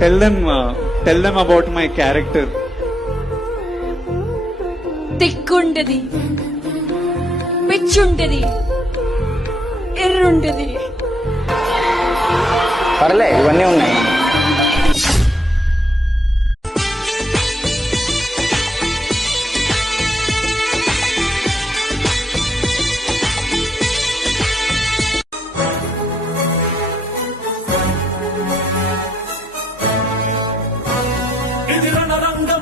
Tell them about my character. తిక్కుంటది, పిచ్చుంటది, ఎర్రుంటది. పర్లే, ఇవన్నీ ఉన్నాయి. ఇది రణరంగం.